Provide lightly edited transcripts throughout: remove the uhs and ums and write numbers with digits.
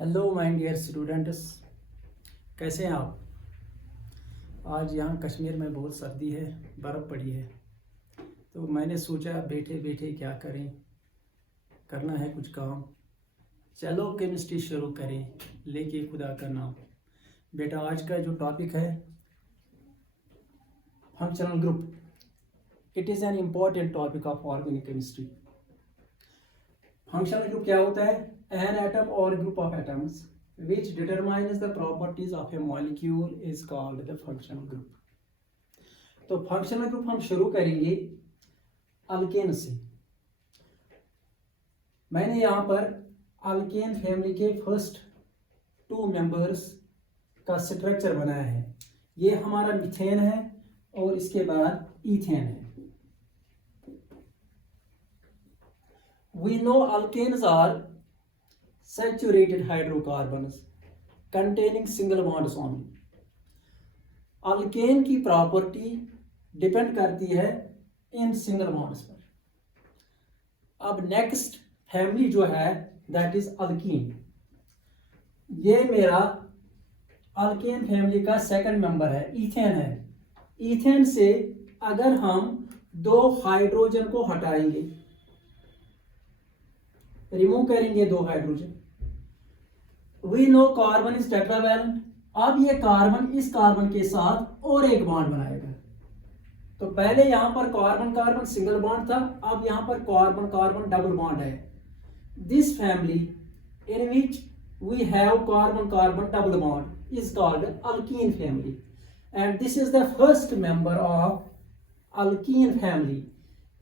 Hello my dear students, कैसे हैं आप। आज यहाँ कश्मीर में बहुत सर्दी है, बर्फ़ पड़ी है। तो मैंने सोचा बैठे बैठे क्या करें, करना है कुछ काम। चलो केमिस्ट्री शुरू करें, लेके खुदा का नाम। बेटा आज का जो टॉपिक है functional group, it is an important topic of organic chemistry. Functional group क्या होता है? एन एटम और group of atoms which determines the properties of a molecule is called the functional group। तो functional group हम शुरू करेंगे alkane से। मैंने यहाँ पर अल्केन फैमिली के फर्स्ट 2 मेंबर्स का स्ट्रक्चर बनाया है। ये हमारा मीथेन है और इसके बाद ईथेन है। We know alkanes are saturated hydrocarbons containing single bonds only। Alkane की प्रॉपर्टी डिपेंड करती है इन सिंगल बॉन्ड्स पर। अब नेक्स्ट फैमिली जो है दैट इज अल्कीन। ये मेरा अल्केन फैमिली का सेकंड मेंबर है, ईथेन है। ईथेन से अगर हम 2 हाइड्रोजन को हटाएंगे, रिमूव करेंगे 2 hydrogen, we know carbon is tetravalent. अब ये कार्बन इस कार्बन के साथ और एक बॉन्ड बनाएगा। तो पहले यहां पर कार्बन कार्बन सिंगल बॉन्ड था, अब यहां पर कार्बन कार्बन डबल बॉन्ड है। This family in which we have carbon carbon double bond is called alkene family, and this is the first member of alkene family.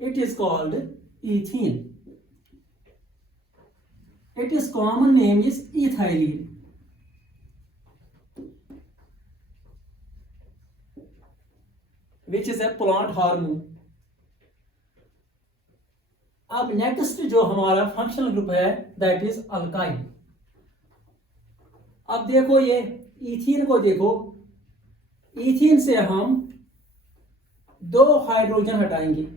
It is called ethene. Its common name is ethylene। which is a plant hormone। अब next जो हमारा functional group है that is alkyl. अब देखो ये ethene को देखो, ethene से हम 2 हाइड्रोजन हटाएंगे,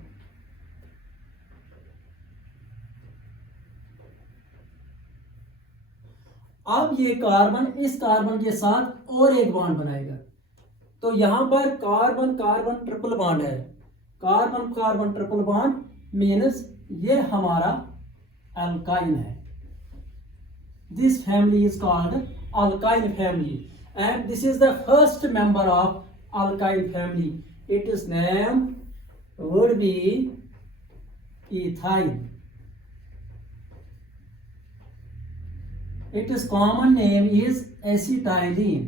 अब ये कार्बन इस कार्बन के साथ और एक बॉन्ड बनाएगा। तो यहां पर कार्बन कार्बन ट्रिपल बॉन्ड है। Carbon carbon triple bond means ये हमारा अल्काइन है। This family is called alkyne family, and this is the first member of alkyne family. It is name would be ethyl. Its common name is acetylene।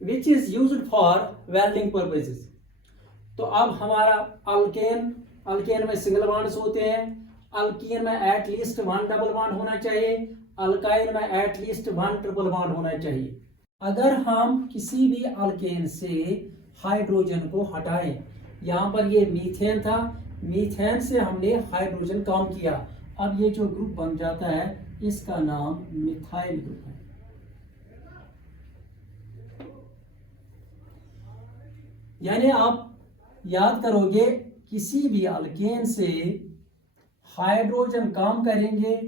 which is used for welding purposes। तो अब हमारा alkane में single bonds होते हैं, alkyne में at least 1 double bond होना चाहिए, alkyne में एट लीस्ट 1 ट्रिपल बॉन्ड होना चाहिए। अगर हम किसी भी अल्केन से हाइड्रोजन को हटाएं, यहाँ पर ये मीथेन था, मीथेन से हमने हाइड्रोजन कम किया, अब ये जो ग्रुप बन जाता है इसका नाम मिथाइल ग्रुप है। यानी आप याद करोगे, किसी भी अल्केन से हाइड्रोजन कम करेंगे,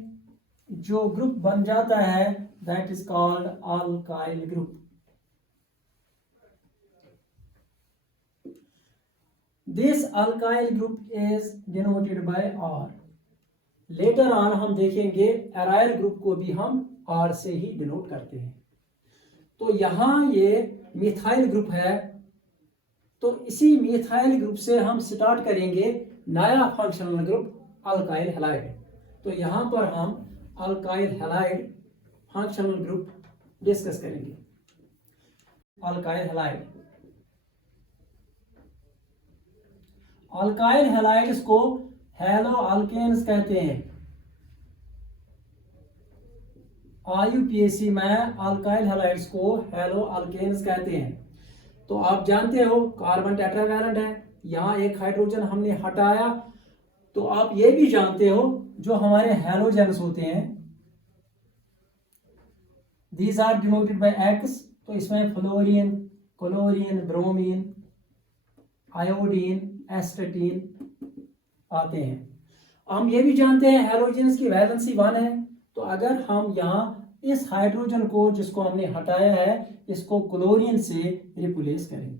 जो ग्रुप बन जाता है that is called alkyl group. This alkyl group is denoted by R। Later on हम देखेंगे एराइल ग्रुप को भी हम R से ही डिनोट करते हैं। तो यहाँ ये मिथाइल ग्रुप है, तो इसी मिथाइल ग्रुप से हम स्टार्ट करेंगे नया फंक्शनल ग्रुप अल्काइल हैलाइड। तो यहाँ पर हम alkyl halide functional group discuss करेंगे। अल्काइल हैलाइड, अल्काइल हैलाइड्स को हैलो अल्केन्स कहते हैं। IUPAC में अल्काइल हैलाइड्स को हैलो अल्केन्स कहते हैं। तो आप जानते हो कार्बन टेट्रावैलेंट है, यहाँ एक हाइड्रोजन हमने हटाया। तो आप ये भी जानते हो जो हमारे हैलोजेंस होते हैं these are denoted by X। तो इसमें fluorine, chlorine, bromine, iodine, astatine आते हैं। हम ये भी जानते हैं हैलोजेंस की वैलेंसी 1 है। तो अगर हम यहाँ इस हाइड्रोजन को जिसको हमने हटाया है इसको क्लोरीन से रिप्लेस करें,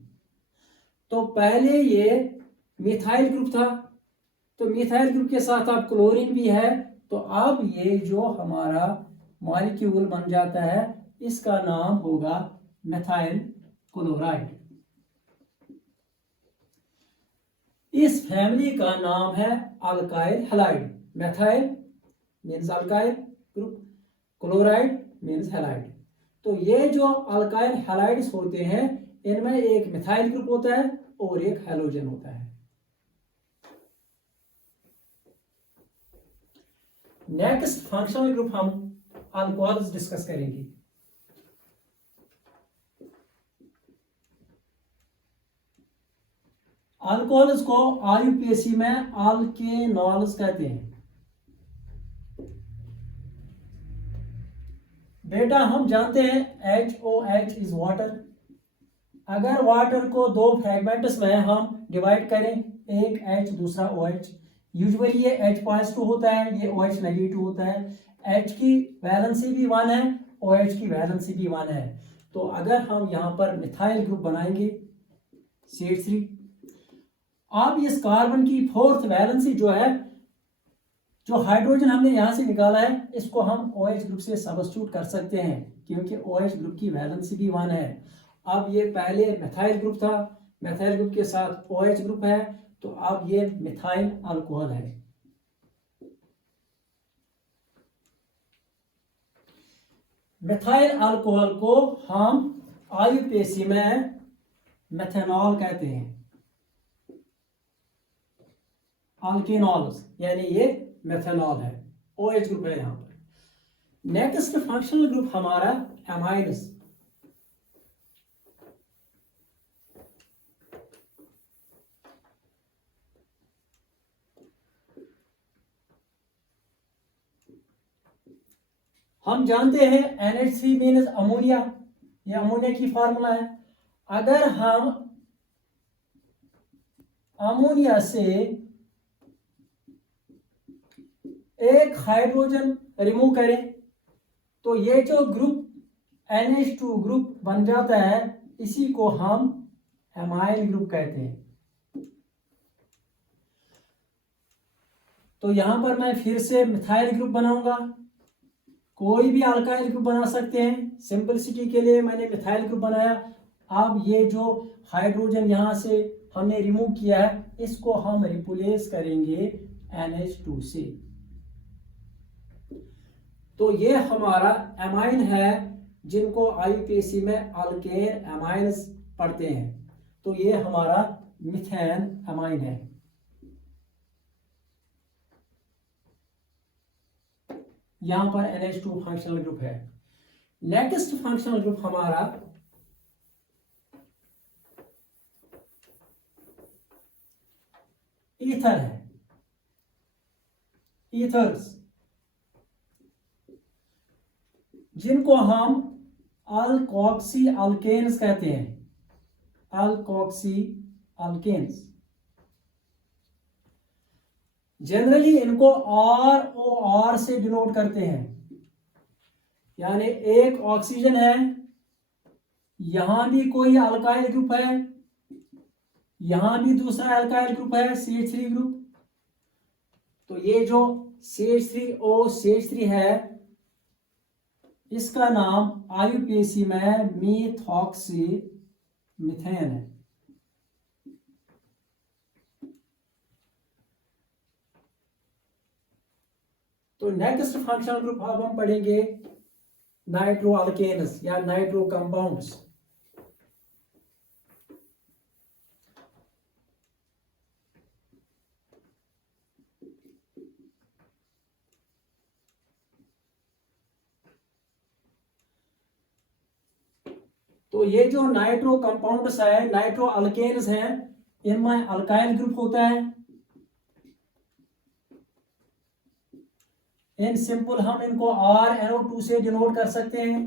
तो पहले ये मिथाइल ग्रुप था, तो मिथाइल ग्रुप के साथ अब क्लोरीन भी है, तो अब ये जो हमारा मॉलिक्यूल बन जाता है इसका नाम होगा मिथाइल क्लोराइड। इस फैमिली का नाम है alkyl halide. Methyl means alkyl group, chloride means halide. तो ये जो अल्काइल हैलाइड्स होते हैं इनमें एक मिथाइल ग्रुप होता है और एक हैलोजन होता है। नेक्स्ट फंक्शनल ग्रुप हम अल्कोहल्स डिस्कस करेंगे। अल्कोहल्स को आईयूपीएसी में अल्केनॉल्स कहते हैं। बेटा हम जानते हैं HOH इज वाटर। अगर वाटर को दो फ्रैगमेंट्स में हम डिवाइड करें, एक H दूसरा OH, यूजुअली ये H पॉजिटिव होता है, ये OH नेगेटिव होता है। H की वैलेंसी भी 1 है, OH की वैलेंसी भी 1 है। तो अगर हम यहाँ पर मिथाइल ग्रुप बनाएंगे CH3, अब इस कार्बन की फोर्थ वैलेंसी जो है, जो हाइड्रोजन हमने यहां से निकाला है इसको हम OH ग्रुप से सब्स्टिट्यूट कर सकते हैं क्योंकि OH ग्रुप की वैलेंसी भी 1 है। अब ये पहले मिथाइल ग्रुप था, मिथाइल ग्रुप के साथ OH ग्रुप है, तो अब ये मिथाइल अल्कोहल है। मिथाइल अल्कोहल को हम आईयूपीएसी में मेथनॉल कहते हैं। अल्केनॉल्स यानी ये मेथनॉल है, OH ग्रुप है यहां पर। नेक्स्ट फंक्शनल ग्रुप हमारा एमाइड्स। हम जानते हैं NH3 मीन्स अमोनिया, ये अमोनिया की फार्मूला है। अगर हम अमोनिया से एक हाइड्रोजन रिमूव करें तो ये जो ग्रुप NH2 ग्रुप बन जाता है, इसी को हम एमाइल ग्रुप कहते हैं। तो यहां पर मैं फिर से मिथाइल ग्रुप बनाऊंगा, कोई भी अल्काइल ग्रुप बना सकते हैं, सिंपलिसिटी के लिए मैंने मिथाइल ग्रुप बनाया। अब ये जो हाइड्रोजन यहां से हमने रिमूव किया है इसको हम रिप्लेस करेंगे NH2 से। तो ये हमारा एमाइन है जिनको आईयूपीएसी में अल्केन एमाइन्स पढ़ते हैं। तो ये हमारा मिथेन एमाइन है। यहां पर NH2 फंक्शनल ग्रुप है। नेक्स्ट फंक्शनल ग्रुप हमारा ईथर है, ईथर्स, जिनको हम अल्कोक्सी अल्केन्स कहते हैं। अल्कोक्सी अल्केन्स जनरली इनको ROR से डिनोट करते हैं, यानी एक ऑक्सीजन है, यहां भी कोई अल्काइल ग्रुप है, यहां भी दूसरा अल्काइल ग्रुप है CH3 ग्रुप। तो ये जो CH3O CH3 है इसका नाम आईयूपीएसी में मीथॉक्सी मिथेन है। तो नेक्स्ट फंक्शनल ग्रुप अब हम पढ़ेंगे नाइट्रो अल्केन्स या नाइट्रो कंपाउंड्स। तो ये जो नाइट्रो कंपाउंड्स है, नाइट्रो अल्केन्स हैं, इनमें अल्काइल ग्रुप होता है। इन सिंपल हम इनको RNO2 से डिनोट कर सकते हैं।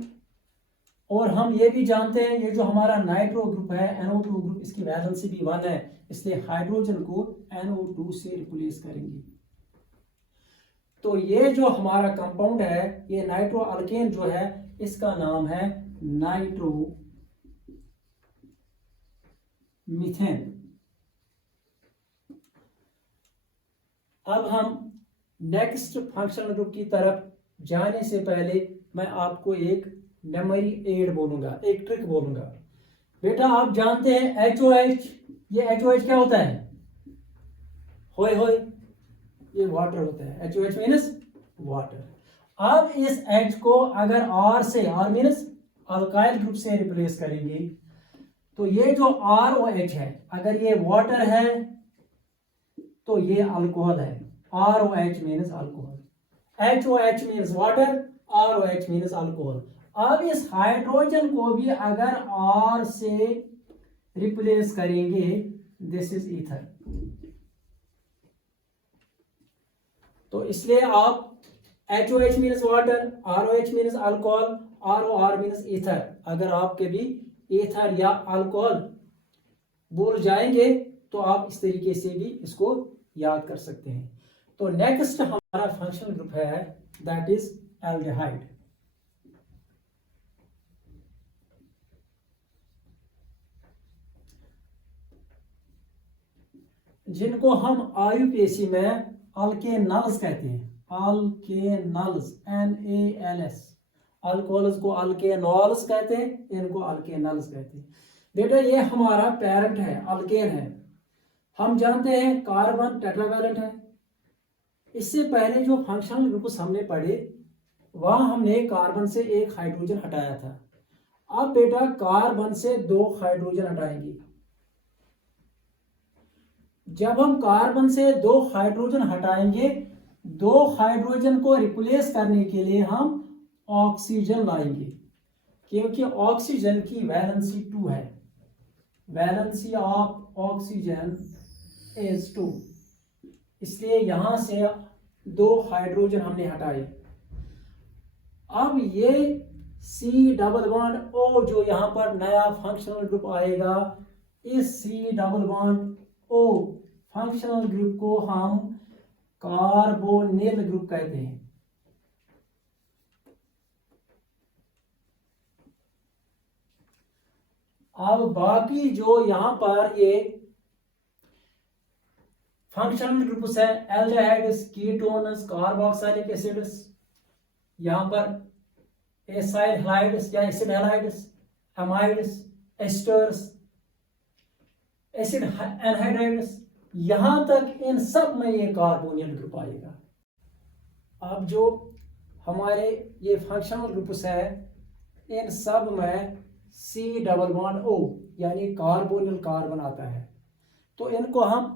और हम ये भी जानते हैं ये जो हमारा नाइट्रो ग्रुप है NO2 ग्रुप, इसकी वैलेंसी भी 1 है, इसलिए हाइड्रोजन को NO2 से रिप्लेस करेंगे। तो ये जो हमारा कंपाउंड है, ये नाइट्रो अल्केन जो है, इसका नाम है नाइट्रो मीथेन। अब हम नेक्स्ट फंक्शनल ग्रुप की तरफ जाने से पहले मैं आपको एक मेमोरी एड बोलूंगा, एक ट्रिक बोलूंगा। बेटा आप जानते हैं HOH, ये HOH क्या होता है? होय होय, ये वाटर होता है। HOH means water. अब इस H को अगर R से, R मीन्स अल्काइल ग्रुप से रिप्लेस करेंगे, तो ये जो ROH है, अगर ये वाटर है तो ये अल्कोहल है। ROH means alcohol, HOH means water, ROH means alcohol. अब इस हाइड्रोजन को भी अगर R से रिप्लेस करेंगे, दिस इज ईथर। तो इसलिए आप HOH means water, ROH means alcohol, ROR means ether. अगर आप कभी ईथर या अल्कोहल भूल जाएंगे तो आप इस तरीके से भी इसको याद कर सकते हैं। तो नेक्स्ट हमारा फंक्शनल ग्रुप है, दैट इज एल्डिहाइड। जिनको हम आयुपेसी में अल्केनल्स कहते हैं, अल्केनल्स, NALS। अल्कोहल्स को अल्केनॉल्स कहते हैं, इनको अल्केनल्स कहते हैं। बेटा ये हमारा पेरेंट है, अल्केन है। हम जानते हैं कार्बन टेट्रावैलेंट है। इससे पहले जो फंक्शनल ग्रुप्स हमने पढ़े, वहां हमने कार्बन से एक हाइड्रोजन हटाया था। अब बेटा कार्बन से 2 हाइड्रोजन हटाएंगे। जब हम कार्बन से 2 हाइड्रोजन हटाएंगे, 2 हाइड्रोजन को रिप्लेस करने के लिए हम ऑक्सीजन लाएंगे, क्योंकि ऑक्सीजन की वैलेंसी 2 है। वैलेंसी ऑफ ऑक्सीजन इज 2, इसलिए यहां से 2 हाइड्रोजन हमने हटाए। अब ये C डबल बॉन्ड O जो यहां पर नया फंक्शनल ग्रुप आएगा, इस C double bond O functional group को हम कार्बोनिल ग्रुप कहते हैं। अब बाकी जो यहां पर ये फंक्शनल ग्रुप्स है, एल्डिहाइड्स, कीटोन्स, कार्बोक्सिलिक एसिड्स, यहां पर एसाइल हैलाइड्स या acid halides, amides, asters, acid anhydrides, यहां तक इन सब में ये कार्बोनिल ग्रुप आएगा। अब जो हमारे ये फंक्शनल ग्रुप्स है, इन सब में C डबल बॉन्ड O यानी कार्बोनिल कार्बन आता है। तो इनको हम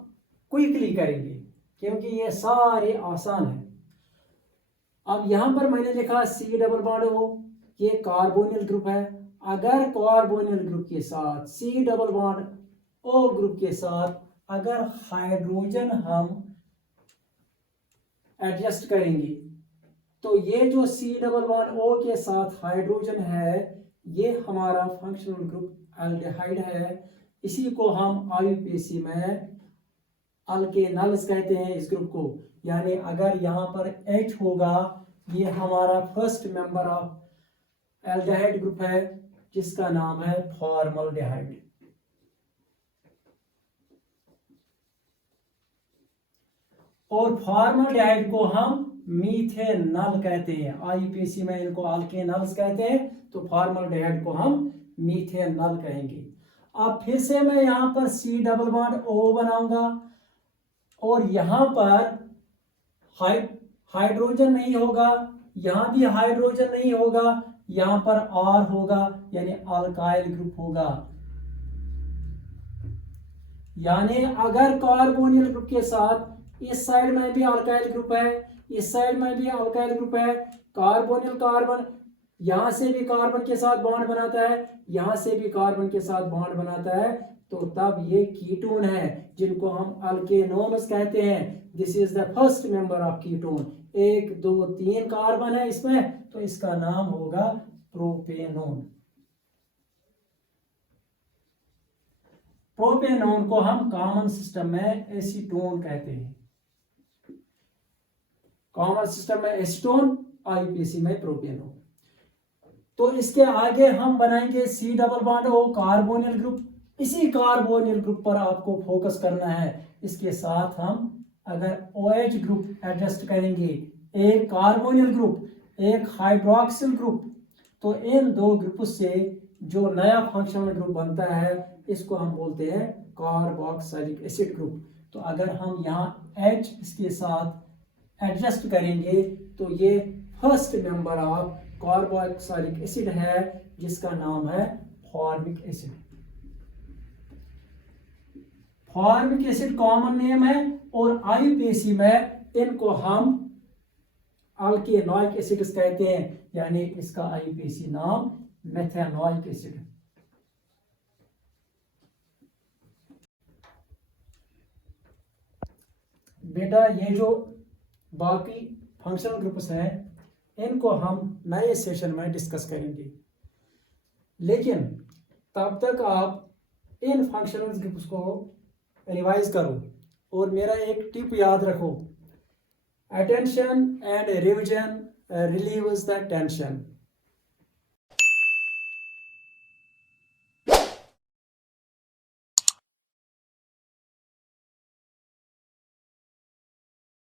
क्विकली करेंगे क्योंकि ये सारे आसान है। अब यहां पर मैंने लिखा C डबल बॉन्ड O, ये कार्बोनिल ग्रुप है। अगर कार्बोनिल ग्रुप के साथ C double bond O group के साथ अगर हाइड्रोजन हम एडजस्ट करेंगे, तो ये जो C डबल बॉन्ड O के साथ हाइड्रोजन है, ये हमारा फंक्शनल ग्रुप एल्डिहाइड है। इसी को हम आयुपेसी में अल्केनल्स कहते हैं इस ग्रुप को। यानी अगर यहाँ पर H होगा, ये हमारा first member of aldehyde group है जिसका नाम है फॉर्मल्डिहाइड। और फॉर्मल्डिहाइड को हम मीथेनॉल कहते हैं। आईपीसी में इनको अल्केनल्स कहते हैं, तो फॉर्मल्डिहाइड को हम मीथेनॉल कहेंगे। अब फिर से मैं यहां पर C डबल बॉन्ड O बनाऊंगा और यहां पर हाइड्रोजन नहीं होगा, यहां भी हाइड्रोजन नहीं होगा, यहां पर R होगा यानी अल्काइल ग्रुप होगा। यानी अगर कार्बोनिल ग्रुप के साथ इस साइड में भी अल्काइल ग्रुप है, इस साइड में भी अल्काइल ग्रुप है, कार्बोनिल कार्बन यहां से भी कार्बन के साथ बॉन्ड बनाता है, यहां से भी कार्बन के साथ बॉन्ड बनाता है, तो तब ये कीटोन है जिनको हम अल्केनोन्स कहते हैं। This is the first member of ketone. 1 2 3 carbon है इसमें, तो इसका नाम होगा प्रोपेनोन। प्रोपेनोन को हम कॉमन सिस्टम में एसीटोन कहते हैं। कॉमन सिस्टम में एसीटोन, आईयूपीएसी में प्रोपेनॉन। तो इसके आगे हम बनाएंगे C double bond O carbonyl group. इसी कार्बोनिल ग्रुप पर आपको फोकस करना है। इसके साथ हम अगर OH ग्रुप एडजस्ट करेंगे, एक कार्बोनिल ग्रुप, एक हाइड्रोक्सिल ग्रुप, तो इन दो ग्रुप से जो नया फंक्शनल ग्रुप बनता है इसको हम बोलते हैं कार्बोक्सिलिक एसिड ग्रुप। तो अगर हम यहाँ H इसके साथ एडजस्ट करेंगे तो ये first member of carboxylic acid है जिसका नाम है formic acid. Formic acid common name है और आईयूपीएसी में इनको हम अल्केनोइक एसिड कहते हैं, यानी इसका आईयूपीएसी नाम मेथेनोइक एसिड। बेटा ये जो बाकी फंक्शनल ग्रुप्स हैं इनको हम नए सेशन में डिस्कस करेंगे, लेकिन तब तक आप इन फंक्शनल ग्रुप्स को रिवाइज करो और मेरा एक टिप याद रखो, attention and revision relieves the tension.